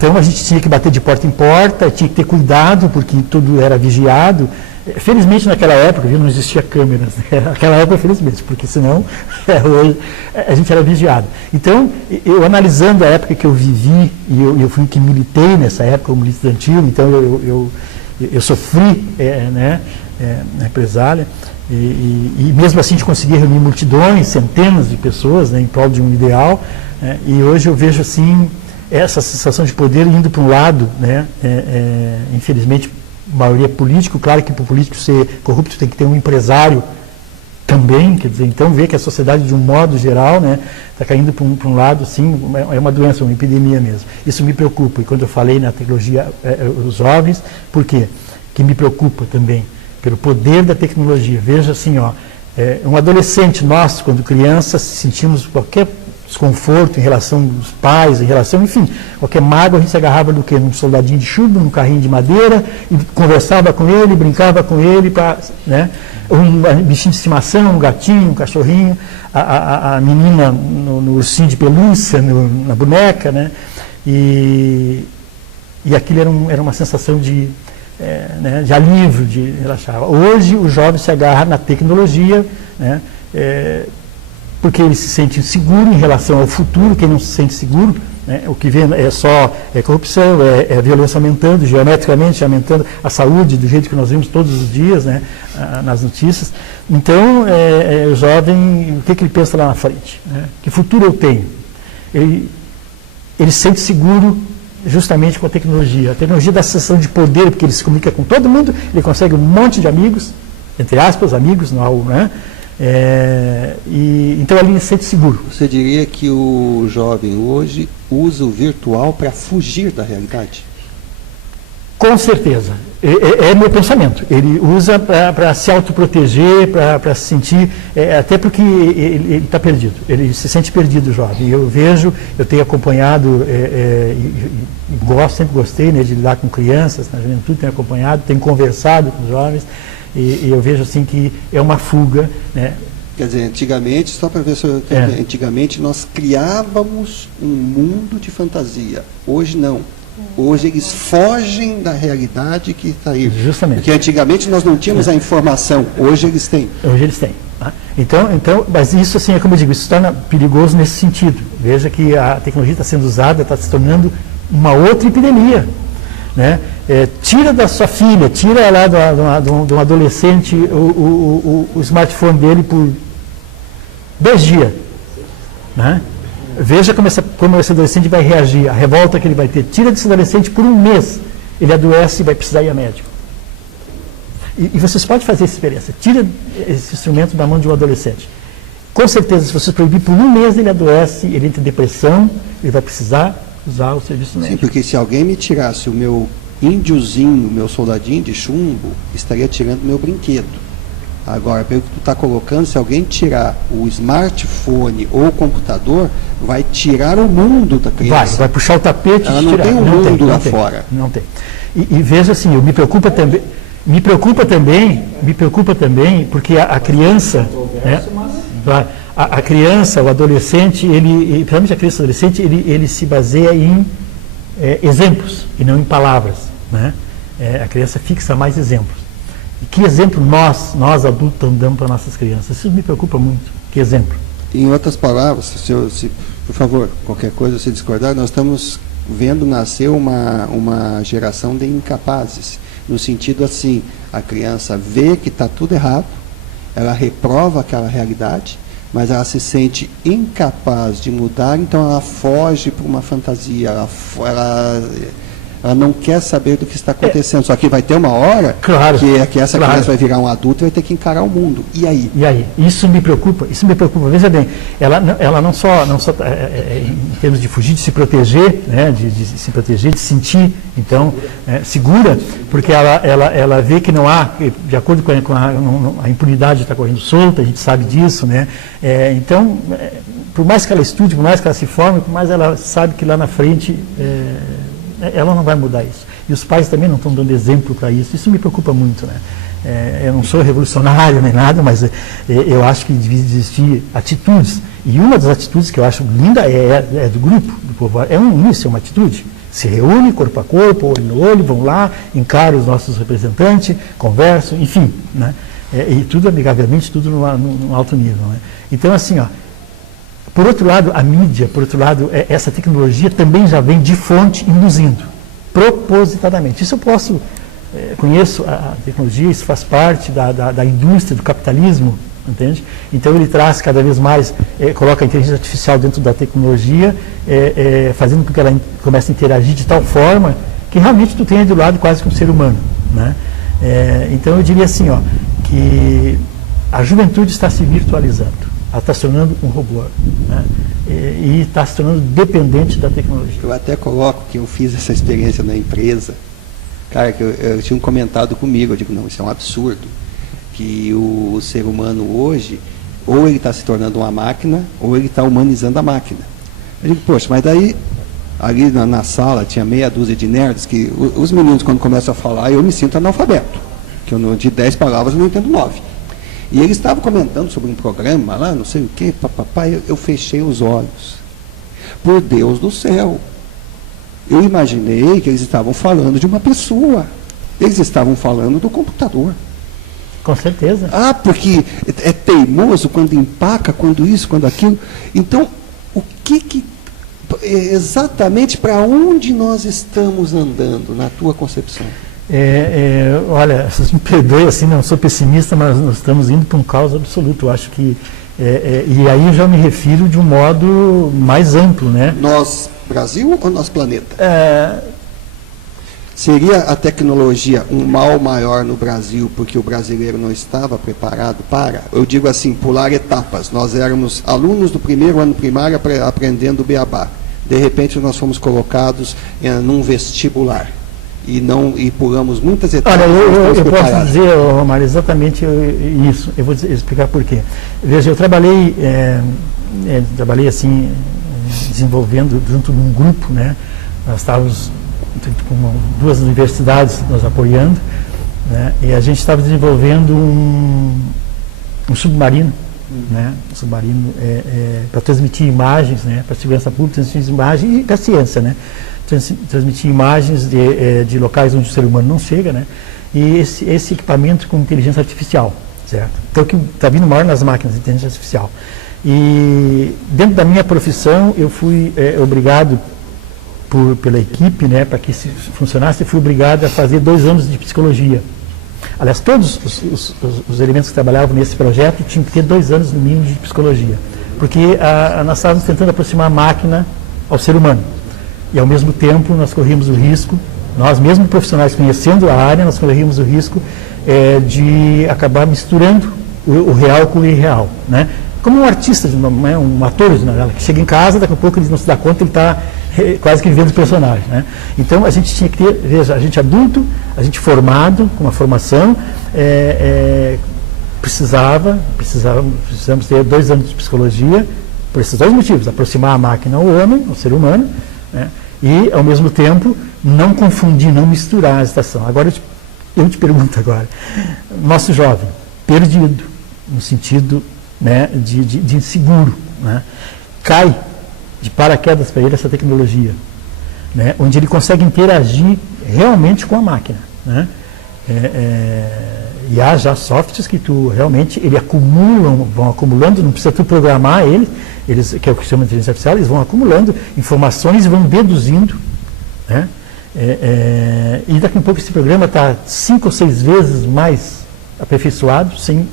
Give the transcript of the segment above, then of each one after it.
Então a gente tinha que bater de porta em porta, tinha que ter cuidado, porque tudo era vigiado. Felizmente naquela época, viu, não existia câmeras, né? Naquela época, felizmente, porque senão hoje, a gente era vigiado. Então, eu analisando a época que eu vivi, e eu fui que militei nessa época, como estudantil, então eu sofri na represália, e mesmo assim a gente conseguia reunir multidões, centenas de pessoas, né, em prol de um ideal, e hoje eu vejo assim, essa sensação de poder indo para um lado, né, infelizmente, maioria político. Claro que para o político ser corrupto tem que ter um empresário também, quer dizer, então ver que a sociedade de um modo geral está caindo para um lado, sim, é uma doença, uma epidemia mesmo. Isso me preocupa, e quando eu falei na tecnologia, os jovens, por quê? Que me preocupa também, pelo poder da tecnologia. Veja assim, um adolescente, nós, quando crianças, sentimos qualquer desconforto em relação aos pais, em relação, enfim, qualquer mágoa, a gente se agarrava do quê? Num soldadinho de chumbo, num carrinho de madeira, e conversava com ele, brincava com ele, um bichinho de estimação, um gatinho, um cachorrinho, a menina no ursinho de pelúcia, na boneca, né? E aquilo era uma sensação de alívio, de relaxar. Hoje o jovem se agarra na tecnologia, né? Porque ele se sente inseguro em relação ao futuro. Quem não se sente seguro, né, o que vê é só corrupção, é violência aumentando, geometricamente aumentando, a saúde do jeito que nós vemos todos os dias, né, nas notícias. Então, o jovem, o que ele pensa lá na frente? Né? Que futuro eu tenho? Ele se sente seguro justamente com a tecnologia. A tecnologia dá a sensação de poder, porque ele se comunica com todo mundo, ele consegue um monte de amigos, entre aspas, amigos, não, né? Então ali se sente seguro. Você diria que o jovem hoje usa o virtual para fugir da realidade? Com certeza. É meu pensamento. Ele usa para se autoproteger, para se sentir, até porque ele está perdido. Ele se sente perdido, o jovem. Eu tenho acompanhado, sempre gostei, né, de lidar com crianças, na juventude, tenho acompanhado, tenho conversado com os jovens. E eu vejo assim que é uma fuga, né? Quer dizer, antigamente, só para ver se eu antigamente nós criávamos um mundo de fantasia. Hoje não. Hoje eles fogem da realidade que está aí. Justamente. Porque antigamente nós não tínhamos a informação, hoje eles têm. Hoje eles têm. Tá? Então, mas isso assim, como eu digo, isso se torna perigoso nesse sentido. Veja que a tecnologia está sendo usada, está se tornando uma outra epidemia. Né? Tira da sua filha, tira lá de um adolescente o smartphone dele por 2 dias. Né? Veja como esse adolescente vai reagir, a revolta que ele vai ter. Tira desse adolescente por 1 mês, ele adoece e vai precisar ir a médico. E vocês podem fazer essa experiência. Tira esse instrumento da mão de um adolescente. Com certeza, se você proibir por 1 mês, ele adoece, ele entra em depressão, ele vai precisar usar o serviço médico. Sim, porque se alguém me tirasse o meu índiozinho, o meu soldadinho de chumbo, estaria tirando o meu brinquedo. Agora, pelo que tu está colocando, se alguém tirar o smartphone ou o computador, vai tirar o mundo da criança. Vai puxar o tapete e tirar. Ela não tem um mundo lá fora. Não tem. E veja assim, me preocupa também, porque a criança, né, a criança, o adolescente, principalmente a criança e o adolescente, ele se baseia em exemplos e não em palavras. Né? A criança fixa mais exemplos. E que exemplo nós adultos estamos dando para nossas crianças? Isso me preocupa muito. Que exemplo? Em outras palavras, por favor, qualquer coisa, se discordar, nós estamos vendo nascer uma geração de incapazes. No sentido assim, a criança vê que está tudo errado, ela reprova aquela realidade, mas ela se sente incapaz de mudar, então ela foge para uma fantasia, ela não quer saber do que está acontecendo. Só que vai ter uma hora que essa criança vai virar um adulto e vai ter que encarar o mundo. E aí? Isso me preocupa. Veja bem, ela não só em termos de fugir, de se proteger, né, de se proteger, de sentir, então, segura, porque ela vê que não há, de acordo com a impunidade está correndo solta, a gente sabe disso, né? Então, por mais que ela estude, por mais que ela se forme, por mais ela sabe que lá na frente ela não vai mudar isso. E os pais também não estão dando exemplo para isso. Isso me preocupa muito, né? Eu não sou revolucionário nem nada, mas eu acho que devia existir atitudes. E uma das atitudes que eu acho linda é do grupo, do povo. Isso é uma atitude. Se reúnem corpo a corpo, olho no olho, vão lá, encaram os nossos representantes, conversam, enfim, né? E tudo amigavelmente, tudo no alto nível. Né? Então, assim, ó, por outro lado, a mídia, por outro lado, essa tecnologia também já vem de fonte induzindo, propositadamente. Isso eu posso, conheço a tecnologia, isso faz parte da indústria, do capitalismo, entende? Então ele traz cada vez mais, coloca a inteligência artificial dentro da tecnologia, fazendo com que ela comece a interagir de tal forma que realmente tu tenha do lado quase como um ser humano, né? Então eu diria assim, ó, que a juventude está se virtualizando, ela está se tornando um robô, né? E está se tornando dependente da tecnologia. Eu até coloco que eu fiz essa experiência na empresa, cara, que eu tinha comentado comigo, eu digo, não, isso é um absurdo, que o ser humano hoje, ou ele está se tornando uma máquina, ou ele está humanizando a máquina. Eu digo, poxa, mas daí, ali na sala, tinha meia dúzia de nerds, que os meninos, quando começam a falar, eu me sinto analfabeto, que eu, de 10 palavras, eu não entendo 9. E eles estavam comentando sobre um programa lá, não sei o quê, papapá, eu fechei os olhos. Por Deus do céu. Eu imaginei que eles estavam falando de uma pessoa. Eles estavam falando do computador. Com certeza. Ah, porque é teimoso quando empaca, quando isso, quando aquilo. Então, o que exatamente para onde nós estamos andando, na tua concepção? Olha, vocês me perdoem, assim, não sou pessimista, mas nós estamos indo para um caos absoluto. Eu acho que, e aí eu já me refiro de um modo mais amplo, né? Nós, Brasil ou nosso planeta? Seria a tecnologia um mal maior no Brasil porque o brasileiro não estava preparado para? Eu digo assim, pular etapas. Nós éramos alunos do primeiro ano primário aprendendo o beabá. De repente nós fomos colocados num vestibular. E pulamos muitas etapas. Olha, eu posso dizer, Romário, exatamente isso. Eu vou explicar por quê. Veja, eu trabalhei assim, desenvolvendo junto de um grupo, né? Nós estávamos com 2 universidades nos apoiando, né? E a gente estava desenvolvendo um submarino, né? Um submarino para transmitir imagens, né? Para a segurança pública, transmitir imagens e para a ciência, né? Transmitir imagens de locais onde o ser humano não chega, né? E esse equipamento com inteligência artificial, certo? Então, o que está vindo maior nas máquinas de inteligência artificial. E dentro da minha profissão, eu fui obrigado pela equipe, né, para que isso funcionasse, eu fui obrigado a fazer 2 anos de psicologia. Aliás, todos os elementos que trabalhavam nesse projeto tinham que ter 2 anos no mínimo de psicologia, porque nós estávamos tentando aproximar a máquina ao ser humano. E, ao mesmo tempo, nós corríamos o risco, nós mesmos profissionais conhecendo a área, nós corríamos o risco de acabar misturando o real com o irreal, né? Como um artista, um ator, que chega em casa, daqui a pouco ele não se dá conta, ele está quase que vivendo o personagem, né? Então, a gente tinha que ter, veja, a gente adulto, a gente formado, com uma formação, precisamos ter 2 anos de psicologia, por esses 2 motivos, aproximar a máquina ao homem, ao ser humano, né? E, ao mesmo tempo, não confundir, não misturar a estação. Agora, eu te pergunto agora, nosso jovem, perdido, no sentido, né, de inseguro, né, cai de paraquedas para ele essa tecnologia, né, onde ele consegue interagir realmente com a máquina, né? E há já softwares que ele vão acumulando, não precisa tu programar eles, que é o que chama de inteligência artificial, eles vão acumulando informações e vão deduzindo, né? E daqui a pouco esse programa está 5 ou 6 vezes mais aperfeiçoado, sem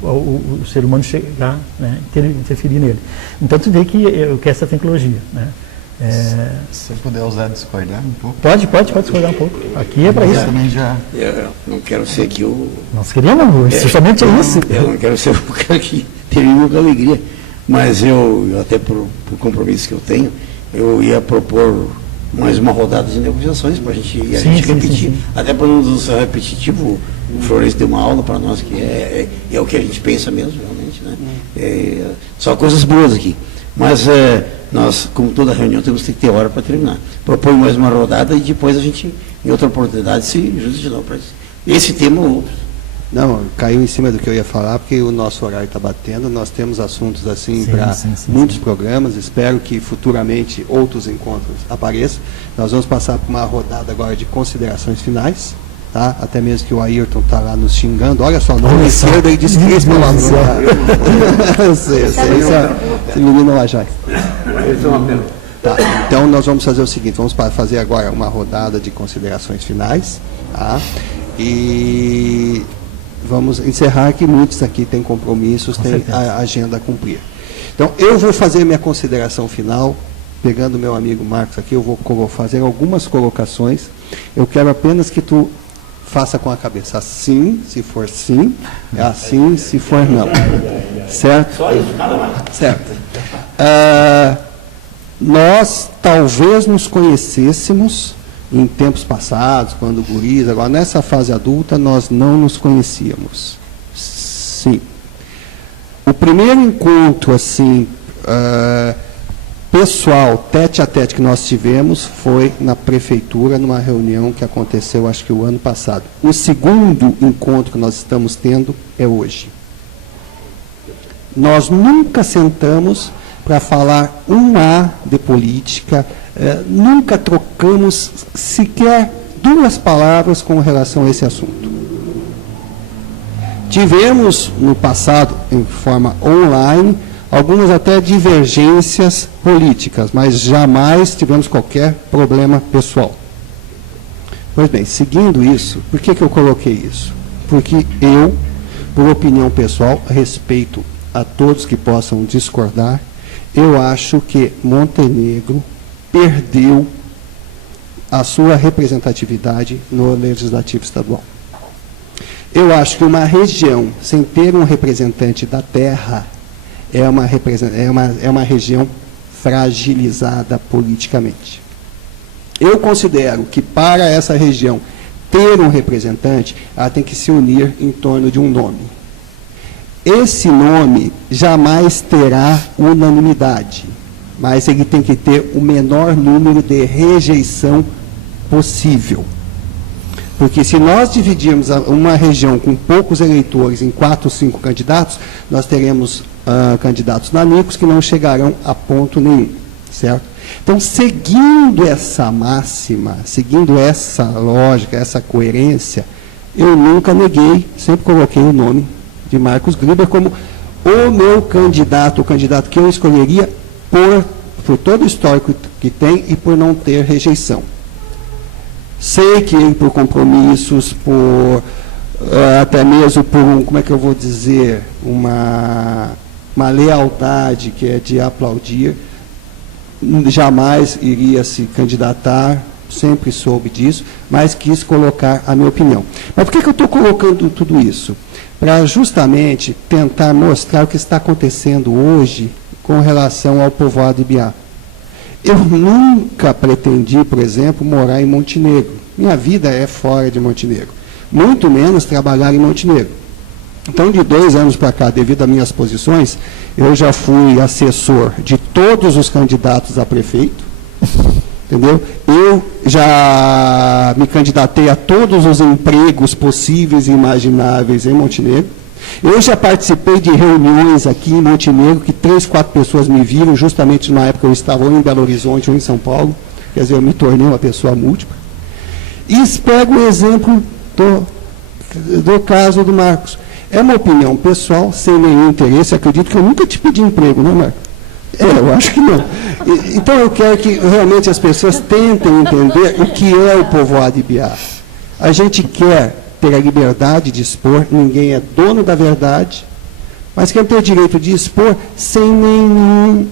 o ser humano chegar, né, interferir nele. Então, tu vê que eu quero essa tecnologia, né? Se eu puder usar discordar um pouco. Pode discordar um pouco. Aqui é para isso. Também Eu não quero ser que o... Nós queríamos, justamente é isso. Eu não quero ser o cara que termina com alegria, mas eu até por compromisso que eu tenho, eu ia propor mais uma rodada de negociações para a gente repetir. Sim. Até para não ser repetitivo, o Florencio deu uma aula para nós que é o que a gente pensa mesmo, realmente, né? Só coisas boas aqui. Mas nós, como toda reunião, temos que ter hora para terminar. Proponho mais uma rodada e depois a gente, em outra oportunidade, se junta de novo para esse tema ou outros. Não, caiu em cima do que eu ia falar, porque o nosso horário está batendo. Nós temos assuntos assim para muitos programas. Espero que futuramente outros encontros apareçam. Nós vamos passar por uma rodada agora de considerações finais. Tá? Até mesmo que o Ayrton está lá nos xingando. Olha só, não é esquerda e disse que esse palavrão. Eu sei, esse menino lá já. Tá, então nós vamos fazer o seguinte, vamos fazer agora uma rodada de considerações finais, tá? E vamos encerrar que muitos aqui têm compromissos, têm a agenda a cumprir. Então, eu vou fazer minha consideração final, pegando meu amigo Marcos aqui, eu vou fazer algumas colocações. Eu quero apenas que tu faça com a cabeça assim, se for sim, é assim, se for não. Certo? Só isso, nada mais. Certo. Nós talvez nos conhecêssemos em tempos passados, quando guris, agora nessa fase adulta nós não nos conhecíamos. Sim. O primeiro encontro assim pessoal, tete a tete que nós tivemos foi na prefeitura, numa reunião que aconteceu acho que o ano passado. O segundo encontro que nós estamos tendo é hoje. Nós nunca sentamos para falar um A de política, nunca trocamos sequer 2 palavras com relação a esse assunto. Tivemos no passado, em forma online, algumas até divergências políticas, mas jamais tivemos qualquer problema pessoal. Pois bem, seguindo isso, por que eu coloquei isso? Porque eu, por opinião pessoal, respeito a todos que possam discordar. Eu acho que Montenegro perdeu a sua representatividade no Legislativo Estadual. Eu acho que uma região sem ter um representante da terra é uma região fragilizada politicamente. Eu considero que para essa região ter um representante, ela tem que se unir em torno de um nome. Esse nome jamais terá unanimidade, mas ele tem que ter o menor número de rejeição possível. Porque se nós dividirmos uma região com poucos eleitores em 4 ou 5 candidatos, nós teremos candidatos nanicos que não chegarão a ponto nenhum, certo? Então, seguindo essa máxima, seguindo essa lógica, essa coerência, eu nunca neguei, sempre coloquei o nome de Marcos Gruber como o meu candidato, o candidato que eu escolheria por todo o histórico que tem e por não ter rejeição. Sei que ele, por compromissos, por até mesmo por como é que eu vou dizer, uma lealdade que é de aplaudir, jamais iria se candidatar, sempre soube disso, mas quis colocar a minha opinião. Mas por que eu estou colocando tudo isso? Para justamente tentar mostrar o que está acontecendo hoje com relação ao povoado Ibiá. Eu nunca pretendi, por exemplo, morar em Montenegro. Minha vida é fora de Montenegro. Muito menos trabalhar em Montenegro. Então, de 2 anos para cá, devido às minhas posições, eu já fui assessor de todos os candidatos a prefeito, entendeu? Eu já me candidatei a todos os empregos possíveis e imagináveis em Montenegro. Eu já participei de reuniões aqui em Montenegro, que 3, 4 pessoas me viram, justamente na época eu estava ou em Belo Horizonte ou em São Paulo, quer dizer, eu me tornei uma pessoa múltipla. E pego o exemplo do caso do Marcos. É uma opinião pessoal, sem nenhum interesse. Acredito que eu nunca te pedi emprego, não é, Marcos? Eu acho que não. Então eu quero que realmente as pessoas tentem entender o que é o povoado Ibiá. A gente quer ter a liberdade de expor, ninguém é dono da verdade, mas quer ter o direito de expor sem nenhum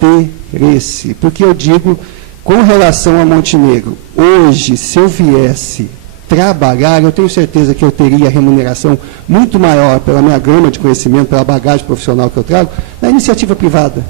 interesse. Porque eu digo, com relação a Montenegro, hoje, se eu viesse trabalhar, eu tenho certeza que eu teria remuneração muito maior pela minha gama de conhecimento, pela bagagem profissional que eu trago, na iniciativa privada.